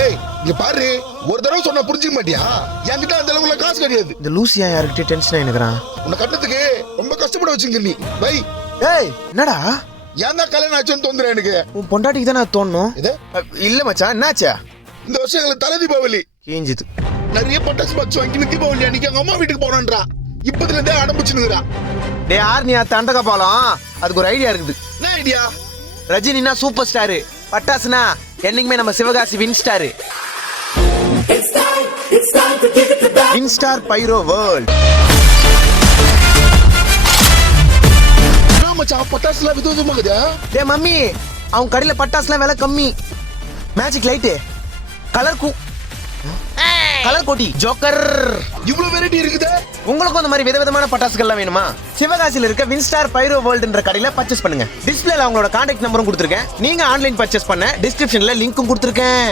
ஏய் இங்க பாரு, ஒரு தடவை சொன்னா புரிஞ்சுக்க மாட்டியா? என்கிட்ட அந்த அளவுல காசு கிடையாது. இந்த லூசியா யாருக்கிட்டே டென்ஷன் ஆயினுக்குறான். உன்னை கட்டத்துக்கு ரொம்ப கஷ்டப்பட வச்சுங்க நீ. பை ஏய் என்னடா ஏன் தான் கல்யாணம் ஆச்சுன்னு தோந்துறேன் எனக்கு. உன் பொண்டாட்டிக்கு தானே தோணும். இது இல்ல மச்சான், என்னாச்சா? இந்த வருஷம் எங்களுக்கு தலை தீபாவளி. கீஞ்சிது. நிறைய பட்டாசு பாக்ஸ் வாங்கி தீபாவளி அன்னைக்கு எங்க அம்மா வீட்டுக்கு போனோன்றா. இப்பத்துல இருந்தே அடம்பிச்சுனுக்குறா. டே ஆர்னியா தண்டக பாலம், அதுக்கு ஒரு ஐடியா இருக்குது. என்ன ஐடியா? ரஜினினா சூப்பர் ஸ்டாரு, பட்டாசுனா என்னைக்குமே நம்ம Sivakasi win star. Win star pyro world. மச்சான் பட்டாசுலாம் விதவிதமாகுதா? டே மம்மி, அவங்க கடையில பட்டாசுலாம் விலை கம்மி. மேஜிக் லைட்டு, கலர் கோட்டி, ஜோக்கர், இவ்வளவு வெரைட்டி இருக்குதா? உங்களுக்கும் அந்த மாதிரி விதவிதமான பட்டாசுகள்லாம் வேணுமா? சிவகாசியில் இருக்க வின்ஸ்டார் பைரோ வேர்ல்ட்ன்ற கடையில பர்ச்சேஸ் பண்ணுங்க. டிஸ்பிளேல அவங்களோட கான்டாக்ட் நம்பரும் கொடுத்துருக்கேன். நீங்க ஆன்லைன் பர்ச்சேஸ் பண்ண டிஸ்கிரிப்ஷன்ல லிங்க்கும் கொடுத்துருக்கேன்.